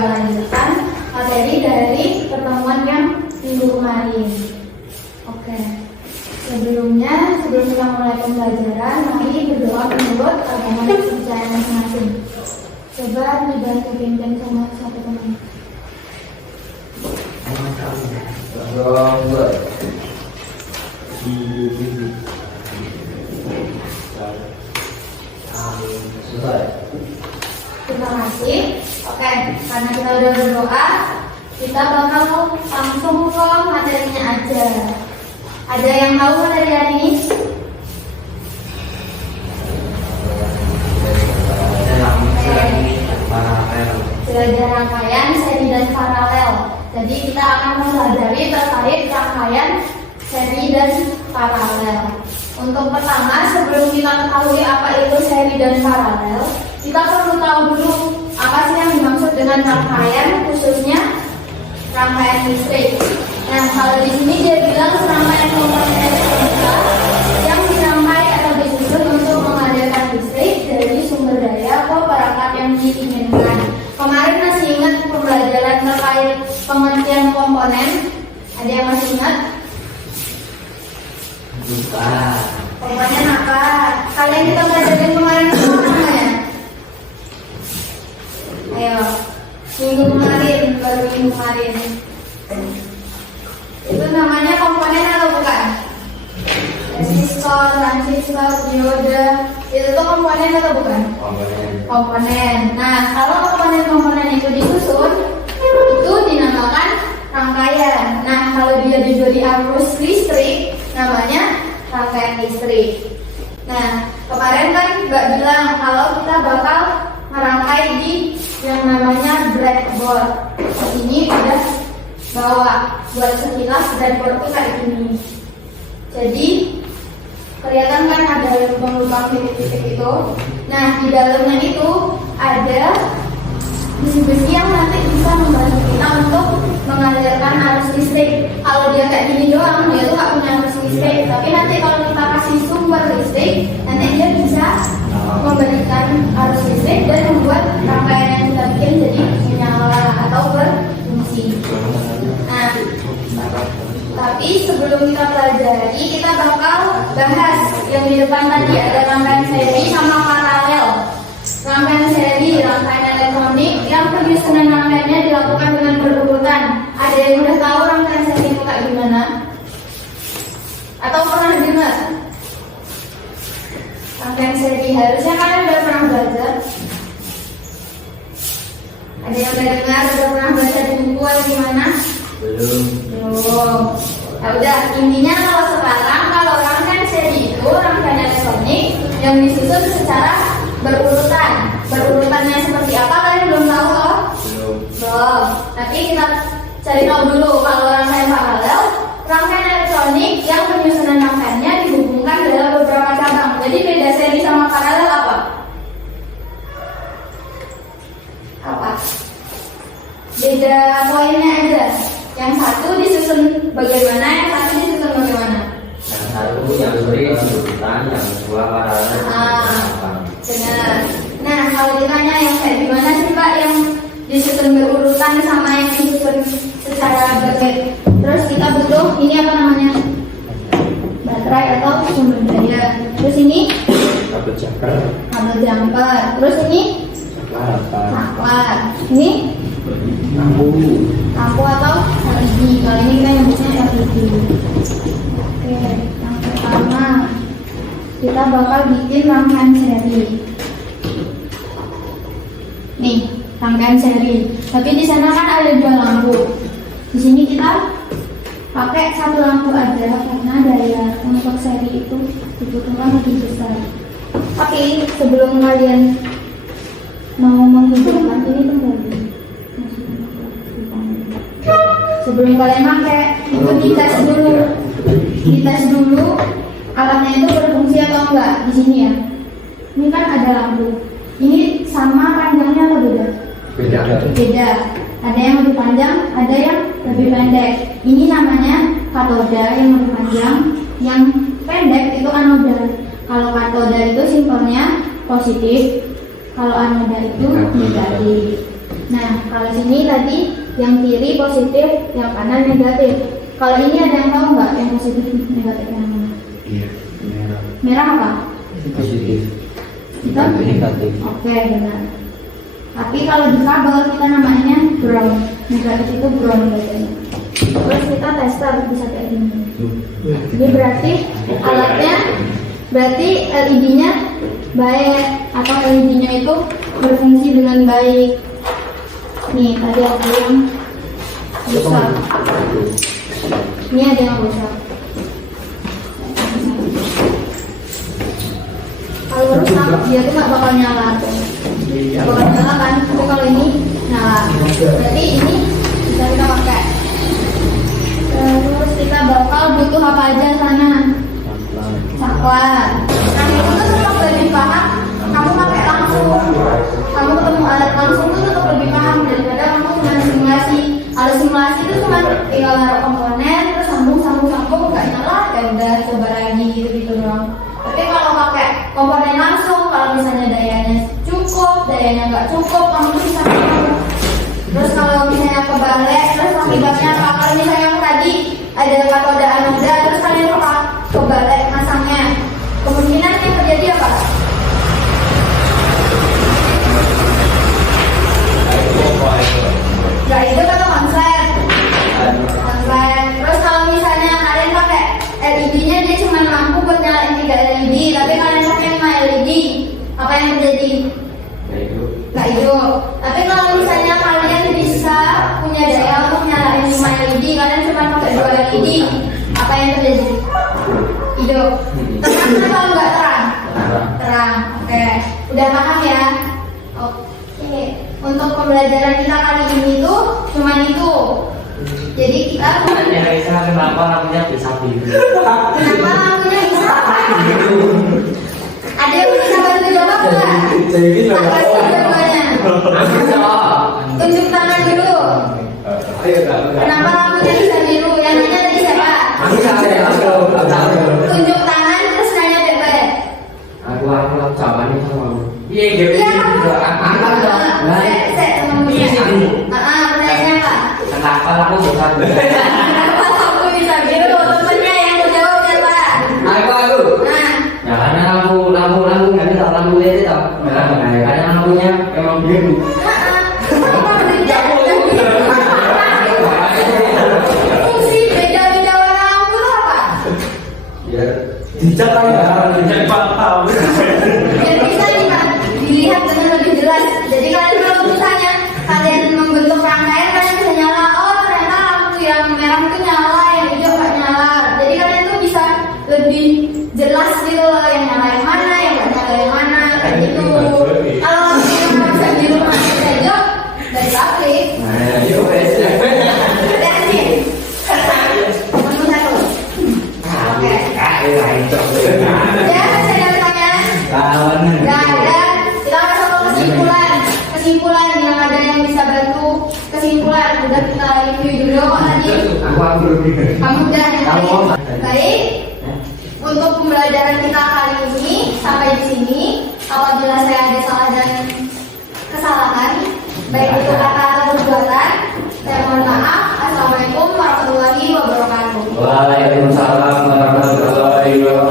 melanjutkan materi dari pertemuan yang minggu kemarin. Oke. Sebelum kita mulai pembelajaran, mari berdoa menurut agama kepercayaan masing-masing. Coba dibantu pimpin sama satu teman. Terima kasih. Oke, karena kita udah berdoa, kita bakal langsung ke materinya aja. Ada yang tahu materi hari ini? Belajar rangkaian, seri, dan paralel. Jadi kita akan mempelajari terkait rangkaian, seri, dan paralel. Untuk pertama, sebelum kita ketahui apa itu seri dan paralel, kita perlu tahu dulu apa sih yang dimaksud dengan rangkaian, khususnya rangkaian listrik. Nah, kalau di sini dia bilang serangkaian komponen elektronika yang dirangkai atau disusun untuk menghadirkan listrik dari sumber daya atau perangkat yang diinginkan. Kemarin masih ingat pembelajaran terkait pengertian komponen? Ada yang masih ingat? Lupa. Komponen apa? Kalian kita belajarin kemarin itu apa namanya? Ayo, minggu kemarin. Itu namanya komponen atau bukan? Resistor, transistor, diode. Itu tuh komponen atau bukan? Komponen. Nah, kalau komponen-komponen itu disusun, itu dinamakan rangkaian. Nah, kalau dia diberi arus listrik, namanya rangkaian listrik. Nah, kemarin kan Mbak bilang kalau kita bakal merangkai di yang namanya breadboard. Ini udah bawa buat sekilas breadboard itu kayak gini. Jadi kelihatan kan ada lubang-lubang titik-titik itu. Nah, di dalamnya itu ada besi-besi yang nanti bisa membantu kita untuk mengalirkan arus listrik. Kalau dia kayak gini doang, dia tuh nggak punya arus listrik. Tapi nanti kalau kita kasih sumber listrik, nanti dia bisa memberikan arus listrik dan membuat rangkaian yang kita bikin jadi menyala atau berfungsi. Nah, tapi sebelum kita pelajari, kita bakal bahas yang di depan tadi, ada rangkaian seri sama paralel. Rangkaian seri, rangkaian elektronik yang penyusunan rangkaiannya dilakukan dengan berurutan. Ada yang udah tahu rangkaian seri itu kayak gimana? Atau pernah dengar? Rangkaian seri harusnya kalian udah pernah belajar. Ada yang udah dengar, udah pernah baca di buku atau gimana? Belum. Ya udah, intinya kalau rangkaian seri itu rangkaian elektronik yang disusun secara berurutan. Berurutannya seperti apa kalian belum tahu loh? Belum. Tapi kita cari tahu dulu. Kalau rangkaian paralel, rangkaian elektronik yang penyusunan rangkaiannya dihubungkan dalam beberapa cabang. Jadi beda seri sama paralel apa? Apa? Beda poinnya aja. Yang satu disusun bagaimana, yang satu disusun bagaimana? Yang satu yang seri berurutan, yang dua paralel. Benar. Nah, kalau ditanya yang kayak gimana sih Pak yang disusun berurutan sama yang disusun secara berbagai? Terus kita butuh ini apa namanya? Baterai atau sumber daya. Terus ini kabel jumper. Terus ini saklar. Ini lampu atau LED. Kali ini kita nyebutnya LED. Oke, yang pertama kita bakal bikin rangkaian seri. Nih, rangkaian seri. Tapi di sana kan ada dua lampu. Di sini kita pakai satu lampu aja karena daya untuk seri itu dibutuhkan lebih besar. Tapi sebelum kalian mau menghidupkan ini kembali. Sebelum kalian pakai itu dites dulu alatnya itu berfungsi atau enggak. Di sini ya, ini kan ada lampu. Ini sama panjangnya atau beda? Beda. Ada yang lebih panjang, ada yang lebih pendek. Ini namanya katoda yang lebih panjang, yang pendek itu anoda. Kalau katoda itu simpelnya positif, kalau anoda itu negatif. Nah, kalau sini tadi yang kiri positif, yang kanan negatif. Kalau ini ada yang tahu nggak yang positif negatif yang mana? Iya, merah. Merah apa? Positif. Hitam? Negatif. Oke, benar. Tapi kalau di kabel kita namanya ground. Negatif itu ground bacanya. Terus kita tester bisa kayak gini. Ini berarti alatnya, berarti LED-nya baik atau LED-nya itu berfungsi dengan baik. Nih tadi ada yang rusak. Ini ada yang rusak. Kalau rusak dia tuh nggak bakal nyala tuh. Bakal nyala kan? Tapi kalau ini nyala. Berarti ini bisa kita pakai. Terus kita bakal butuh apa aja sana? Saklar. Nah itu tuh tetap lebih paham. Kamu pakai langsung. Kamu ketemu alat langsung tuh tetap lebih paham daripada kamu dengan simulasi. Kalau simulasi itu cuma tinggal naruh komponen terus sambung nggak nyala ya udah coba lagi gitu doang. Tapi kalau pakai komponen langsung, kalau misalnya dayanya cukup, dayanya nggak cukup, kamu bisa tahu. Terus kalau misalnya kebalik, terus akibatnya apa? Kalau misalnya yang tadi ada katoda anoda, terus kalian kebalik masangnya, kemungkinan yang terjadi apa? Nggak hidup atau konslet? Konslet. Terus kalau misalnya kalian pakai LED-nya dia cuma mampu buat nyalain 3 LED, tapi kalian pakai 5 LED, apa yang terjadi? Nggak hidup. Tapi kalau misalnya kalian bisa punya daya untuk nyalain 5 LED, kalian cuma pakai 2 LED, apa yang terjadi? Hidup. Terang atau nggak terang? Terang. Oke. Udah paham ya? Oke. Untuk pembelajaran kita kali ini tuh cuman itu. Jadi kita Kenapa lampunya bisa biru? kenapa lampunya bisa? Ada yang bisa bantu jawab nggak? Apa sih jawabannya? Tunjuk tangan dulu. Kenapa lampunya bisa biru? Yang nanya tadi siapa? Tunjuk tangan terus nanya baik-baik. Aku jawabannya sama. Iya, Iya, angkat dong. Pertanyaannya apa? Kenapa lampu bisa biru? Kenapa lampu bisa biru? Temennya yang menjawab siapa? Aku. Nah, Ya karena lampu nggak bisa lampu LED tau. Karena lampunya memang biru. fungsi beda-beda warna lampu itu apa? Ya, dijak kan ya, dijak paham. Biar bisa dilihat dengan lebih jelas. Jadi kalian kalau misalnya kalian membentuk rangkaian, kalian bisa nyala. Oh ternyata lampu yang merah itu nyala, yang hijau nggak nyala. Jadi kalian tuh bisa lebih jelas gitu loh, yang nyala yang mana, yang nggak nyala yang mana, kayak gitu. Kalau lampu yang nggak bisa biru, nggak bisa hijau, dari pabrik. Hati-hati. Nomor 1. Oke. Ya, saya ada pertanyaan. Nggak ada. Kita masuk ke kesimpulan yang ada yang bisa bantu kesimpulan. Udah kita review dulu kok tadi. Kamu udah baik. Untuk pembelajaran kita kali ini sampai di sini. Apabila saya ada salah dan kesalahan, baik itu kata atau perbuatan, saya mohon maaf. Assalamualaikum warahmatullahi wabarakatuh. Waalaikumsalam warahmatullahi wabarakatuh.